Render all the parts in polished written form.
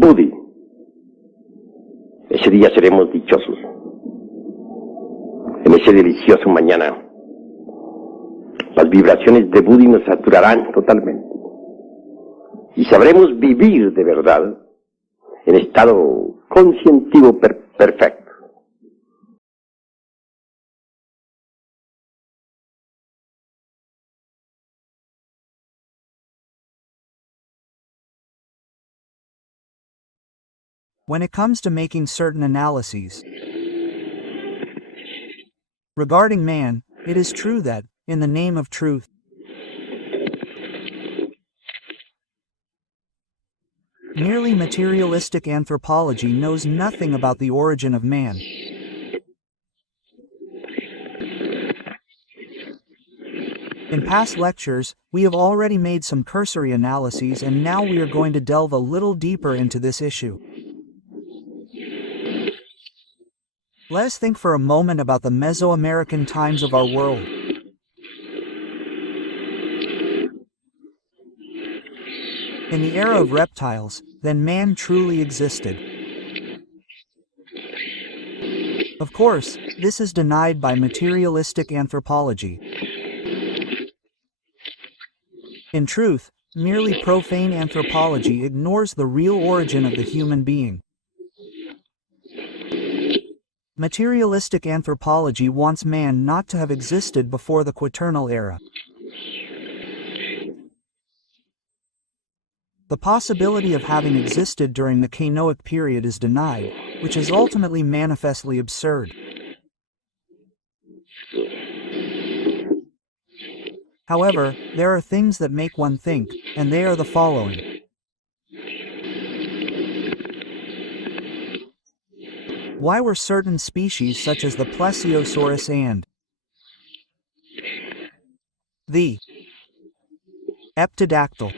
Budi. Ese día seremos dichosos. En ese delicioso mañana, las vibraciones de Budi nos saturarán totalmente. Y sabremos vivir de verdad en estado conscientivo perfecto. When it comes to making certain analyses regarding man, it is true that, in the name of truth, merely materialistic anthropology knows nothing about the origin of man. In past lectures, we have already made some cursory analyses, and now we are going to delve a little deeper into this issue. Let us think for a moment about the Mesoamerican times of our world. In the era of reptiles, then man truly existed. Of course, this is denied by materialistic anthropology. In truth, merely profane anthropology ignores the real origin of the human being. Materialistic anthropology wants man not to have existed before the Quaternal era. The possibility of having existed during the Cainoic period is denied, which is ultimately manifestly absurd. However, there are things that make one think, and they are the following. Why were certain species such as the Plesiosaurus and the Eptodactyl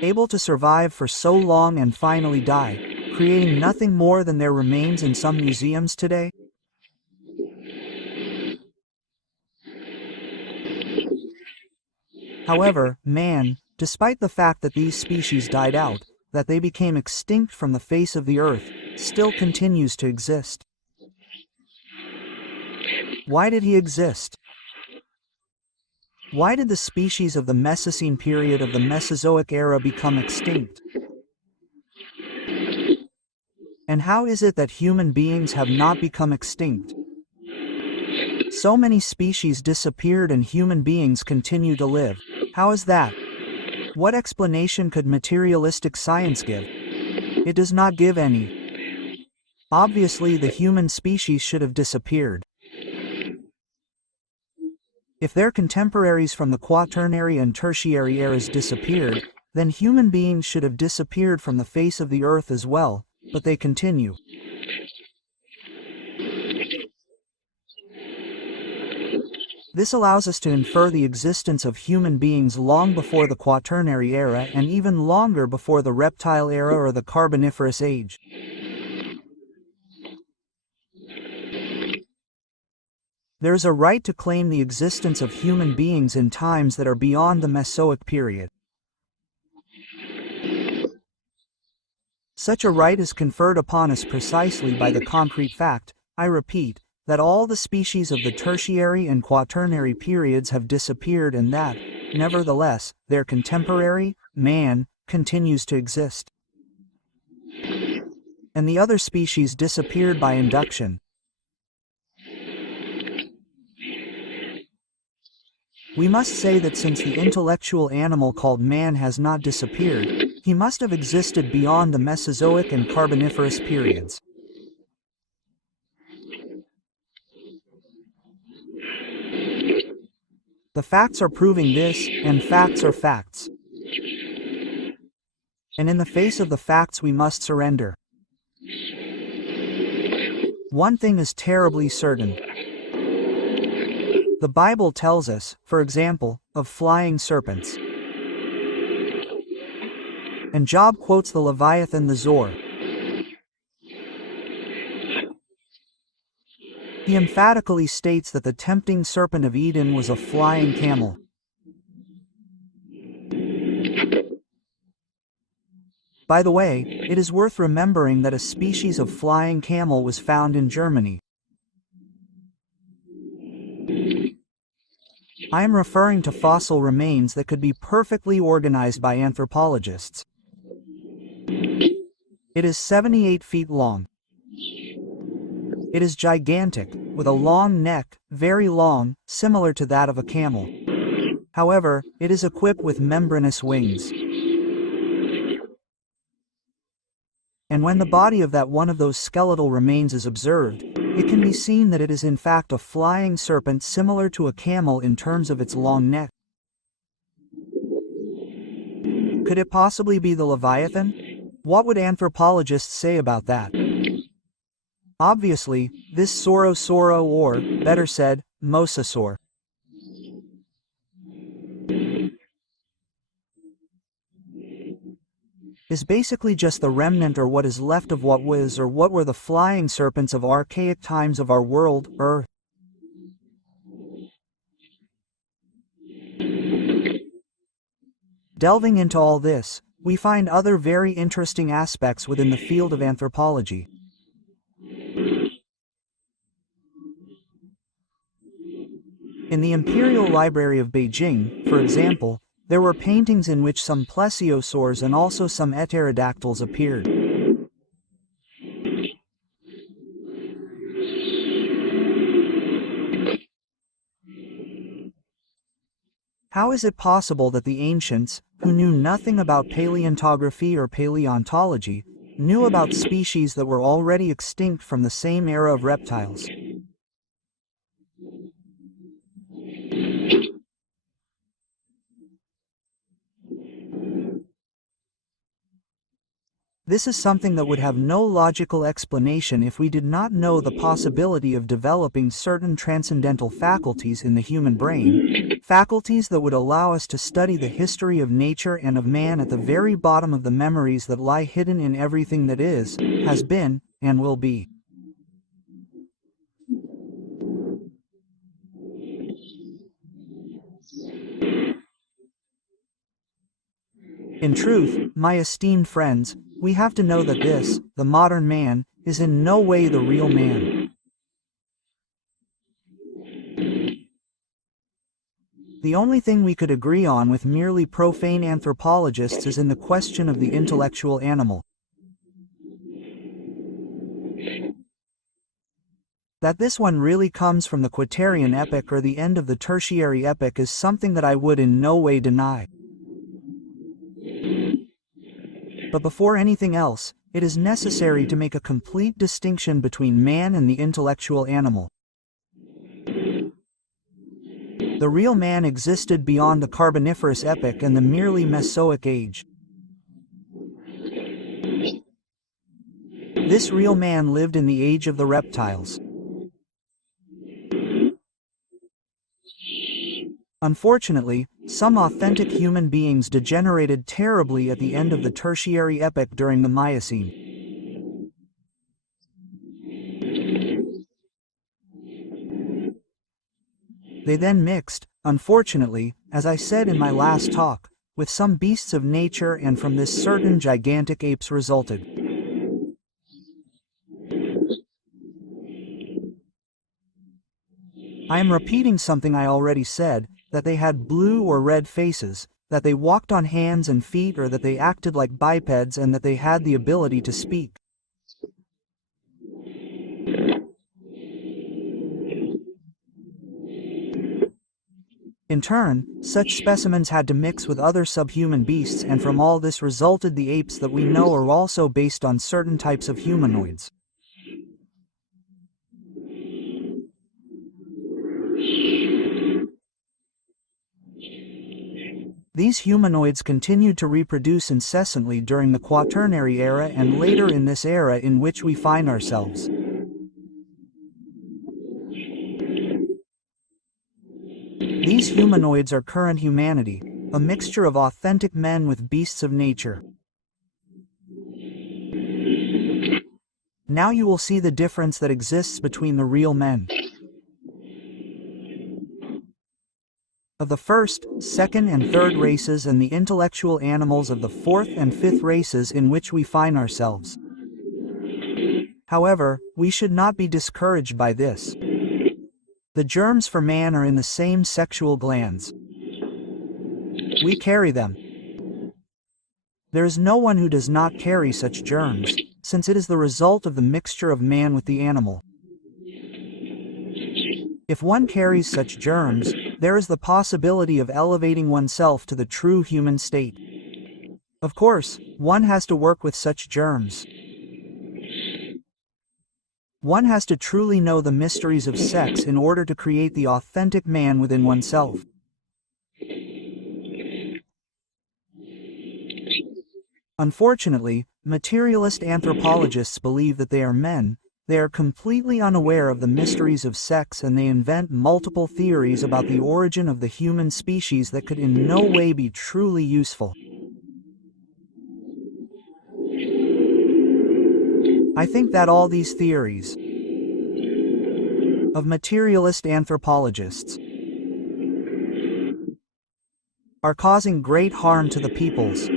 able to survive for so long and finally die, creating nothing more than their remains in some museums today? However, man, despite the fact that these species died out, that they became extinct from the face of the earth, still continues to exist. Why did he exist? Why did the species of the Mesocene period of the Mesozoic era become extinct? And how is it that human beings have not become extinct? So many species disappeared and human beings continue to live. How is that? What explanation could materialistic science give? It does not give any. Obviously, the human species should have disappeared. If their contemporaries from the Quaternary and Tertiary eras disappeared, then human beings should have disappeared from the face of the earth as well, but they continue. This allows us to infer the existence of human beings long before the Quaternary era and even longer before the Reptile era or the Carboniferous age. There is a right to claim the existence of human beings in times that are beyond the Mesozoic period. Such a right is conferred upon us precisely by the concrete fact, I repeat, that all the species of the Tertiary and Quaternary periods have disappeared and that, nevertheless, their contemporary, man, continues to exist. And the other species disappeared by induction. We must say that since the intellectual animal called man has not disappeared, he must have existed beyond the Mesozoic and Carboniferous periods. The facts are proving this, and facts are facts. And in the face of the facts we must surrender. One thing is terribly certain. The Bible tells us, for example, of flying serpents. And Job quotes the Leviathan the Zor. He emphatically states that the tempting serpent of Eden was a flying camel. By the way, it is worth remembering that a species of flying camel was found in Germany. I am referring to fossil remains that could be perfectly organized by anthropologists. It is 78 feet long. It is gigantic, with a long neck, very long, similar to that of a camel. However, it is equipped with membranous wings. And when the body of that one of those skeletal remains is observed, it can be seen that it is in fact a flying serpent similar to a camel in terms of its long neck. Could it possibly be the Leviathan? What would anthropologists say about that? Obviously, this Soro or, better said, Mosasaur, is basically just the remnant or what is left of what was or what were the flying serpents of archaic times of our world, Earth. Delving into all this, we find other very interesting aspects within the field of anthropology. In the Imperial Library of Beijing, for example, there were paintings in which some plesiosaurs and also some pterodactyls appeared. How is it possible that the ancients, who knew nothing about paleontography or paleontology, knew about species that were already extinct from the same era of reptiles? This is something that would have no logical explanation if we did not know the possibility of developing certain transcendental faculties in the human brain, faculties that would allow us to study the history of nature and of man at the very bottom of the memories that lie hidden in everything that is, has been, and will be. In truth, my esteemed friends, we have to know that this, the modern man, is in no way the real man. The only thing we could agree on with merely profane anthropologists is in the question of the intellectual animal. That this one really comes from the Quaternary epoch or the end of the Tertiary epoch is something that I would in no way deny. But before anything else, it is necessary to make a complete distinction between man and the intellectual animal. The real man existed beyond the Carboniferous epoch and the merely Mesoic age. This real man lived in the age of the reptiles. Unfortunately, some authentic human beings degenerated terribly at the end of the Tertiary epoch during the Miocene. They then mixed, unfortunately, as I said in my last talk, with some beasts of nature, and from this certain gigantic apes resulted. I am repeating something I already said, that they had blue or red faces, that they walked on hands and feet, or that they acted like bipeds, and that they had the ability to speak. In turn, such specimens had to mix with other subhuman beasts, and from all this resulted the apes that we know are also based on certain types of humanoids. These humanoids continued to reproduce incessantly during the Quaternary era and later in this era in which we find ourselves. These humanoids are current humanity, a mixture of authentic men with beasts of nature. Now you will see the difference that exists between the real men. of the first, second and third races and the intellectual animals of the fourth and fifth races in which we find ourselves. However, we should not be discouraged by this. The germs for man are in the same sexual glands. We carry them. There is no one who does not carry such germs, since it is the result of the mixture of man with the animal. If one carries such germs, there is the possibility of elevating oneself to the true human state. Of course, one has to work with such germs. One has to truly know the mysteries of sex in order to create the authentic man within oneself. Unfortunately, materialist anthropologists believe that they are men. They are completely unaware of the mysteries of sex and they invent multiple theories about the origin of the human species that could in no way be truly useful. I think that all these theories of materialist anthropologists are causing great harm to the peoples.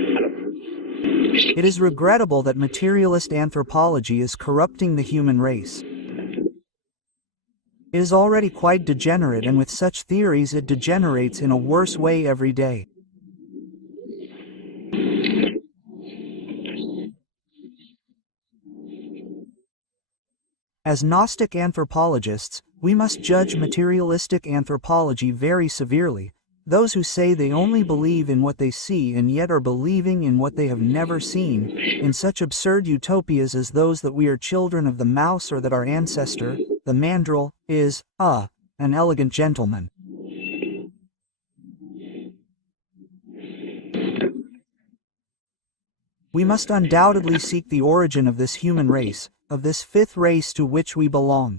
It is regrettable that materialist anthropology is corrupting the human race. It is already quite degenerate, and with such theories it degenerates in a worse way every day. As Gnostic anthropologists, we must judge materialistic anthropology very severely. Those who say they only believe in what they see and yet are believing in what they have never seen, in such absurd utopias as those that we are children of the mouse or that our ancestor, the mandrill, is, an elegant gentleman. We must undoubtedly seek the origin of this human race, of this fifth race to which we belong.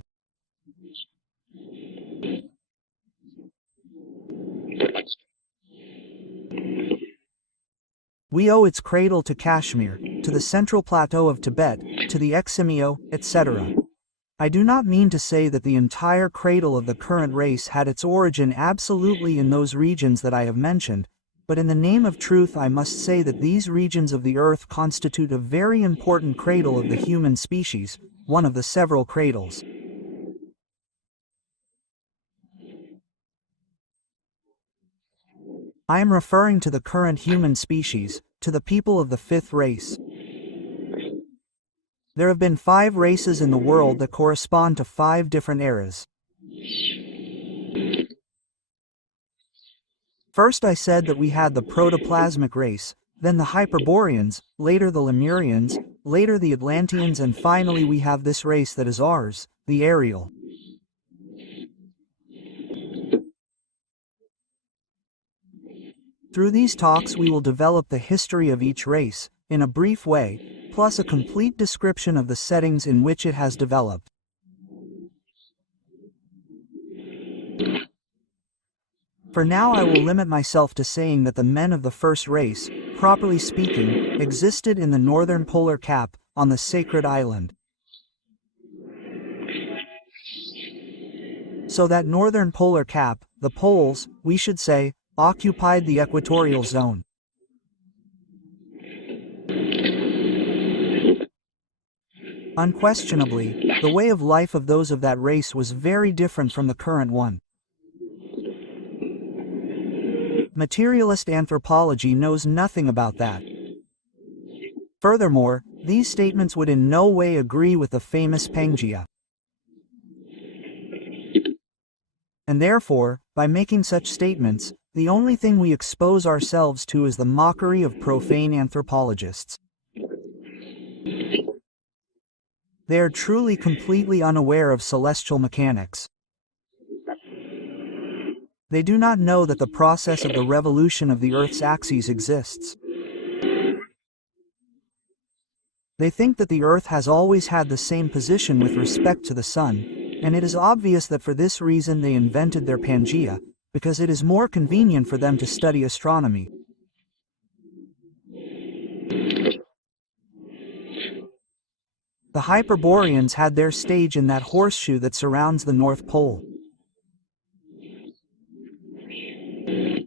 We owe its cradle to Kashmir, to the central plateau of Tibet, to the Eximio, etc. I do not mean to say that the entire cradle of the current race had its origin absolutely in those regions that I have mentioned, but in the name of truth I must say that these regions of the earth constitute a very important cradle of the human species, one of the several cradles. I am referring to the current human species, to the people of the fifth race. There have been 5 races in the world that correspond to 5 different eras. First I said that we had the protoplasmic race, then the Hyperboreans, later the Lemurians, later the Atlanteans, and finally we have this race that is ours, the Ariel. Through these talks we will develop the history of each race, in a brief way, plus a complete description of the settings in which it has developed. For now I will limit myself to saying that the men of the first race, properly speaking, existed in the northern polar cap, on the sacred island. So that northern polar cap, the poles, we should say, occupied the equatorial zone. Unquestionably, the way of life of those of that race was very different from the current one. Materialist anthropology knows nothing about that. Furthermore, these statements would in no way agree with the famous Pangaea. And therefore, by making such statements, the only thing we expose ourselves to is the mockery of profane anthropologists. They are truly completely unaware of celestial mechanics. They do not know that the process of the revolution of the Earth's axes exists. They think that the Earth has always had the same position with respect to the Sun, and it is obvious that for this reason they invented their Pangaea, because it is more convenient for them to study astronomy. The Hyperboreans had their stage in that horseshoe that surrounds the North Pole.